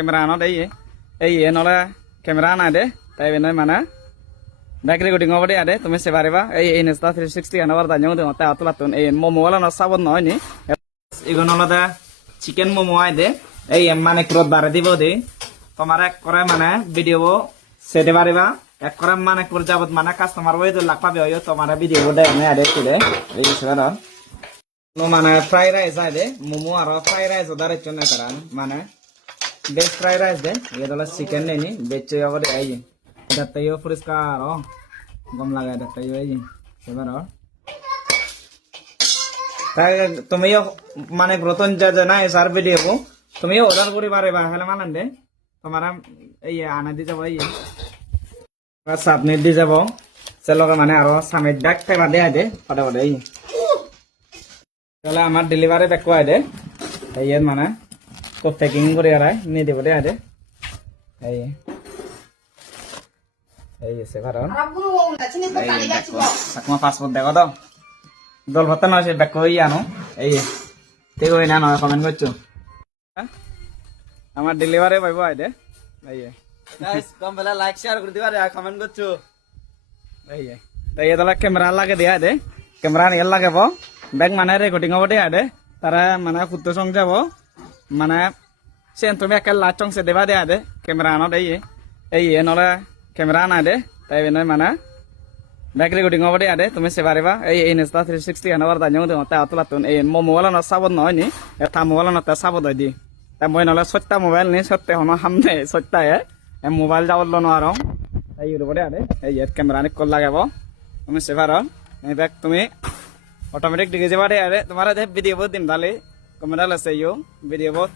camera nó đấy ấy nó là camera này đấy tại vì nó mà nó back recording over đấy তুমি সে পারিবা এই Insta 360 আনাবার দাñও তো তা আতলাতুন এই momo OLA না সাবন নয় নি এগুন হলো চিকেন মোমো আই দে এই মানে ক্রোধ বারে দিব দে তোমার এক করে মানে ভিডিও সেতে পারিবা এক করে মানে করে যাবত মানে কাস্টমার ওই তো লাখ পাবে ওই তোমার ভিডিও দে আমি আদে তুলে এই সেরা নো মানে ফ্রাই রাইস আই দে মোমো আর ফ্রাই রাইস ওদারে জন্য করান মানে বেস্ট ফ্রাই রাইস দে ये तो চিকেন নেই নি বেচে আবার এই datang friskar oh gom laga datang aja sebar oh তাই তুমি মানে প্রথম যা জানা এসার ভিডিও কো তুমি অর্ডার করে পারে বা হলে মানান দে তোমার এই আনা দি যাব এই সাবমিট দি যাব সেলকে মানে আরো সামিট ব্যাক টাইম দে আদে পড়ে পড়ে এই তাহলে আমার ডেলিভারি ব্যাক কো আদে এই মানে কো প্যাকিং করে আরাই নি দেব দে আদে এই এই সে কারণ সাকমা পাসপোর্ট দেখো তো দল ভত্তা না সে ব্যাক কই আনো এই তে কই না নয় কমেন্ট করছো আমার ডেলিভারি পাইবো আইদে এই গাইস কম বেলা লাইক শেয়ার করে দিবা আর কমেন্ট করছো এই তাই এদলা ক্যামেরা লাগে দেয়া দে ক্যামেরা নিয়ে লাগাব ব্যাক মানে রেকর্ডিং হবে দেয়া দে তারা মানে ফুট সং যাব মানে সেন তুমি একটা লাইট সং সে দেবা দেয়া দে ক্যামেরা আনো দেই এই নলে camera না দে তাই বেন মানে ব্যাক রেকর্ডিং হবে দে তুমি সে পারিবা এই Insta 360 আনাবার দাñও তো তা আতলাতুন এই মোমো ওলা না সাবন নয় নি এটা মোবাইল না তা সাবদ দি তা মই নলে সত্তা মোবাইল নি সত্তে হনো হামনে সত্তা এ মোবাইল যাবল ন আর এই ইউটিউব দে এই ক্যামেরা নি কল লাগাব তুমি সে পারো এই ব্যাক তুমি অটোমেটিক দিকে যাবা দে তোমার দে ভিডিও বহুত দিন দালে কমেন্ট আছে ইউ ভিডিও বহুত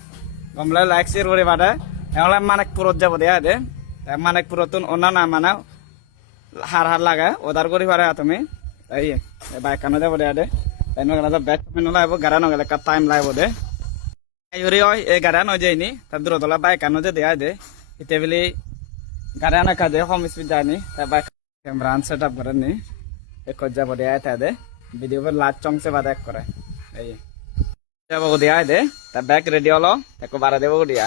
কমলা লাইক শেয়ার করে বাদে এলা মানে পুরো যাব দে মানে পুরাতন ওনা না মানে হার লাগা ওদার করি পারে তুমি এই বাইক কানো যাব দে তাই নগলা ব্যাক মেনু লাইব গাড়া নগলে কা টাইম লাইব দে আইরি ওই এ গাড়া ন যাইনি তা দূর দলা বাইক কানো দে দেয়া দে ইতে বলি গাড়া না কাজে হোম স্পিড জানি তা বাইক ক্যামেরা সেটআপ করে নি এক যাব দে তা দে ভিডিও पर লাস্ট চং সে বাদ এক করে এই যাব দেয়া দে তা ব্যাক রেডি হলো তাকে বাড়া দেব দিয়া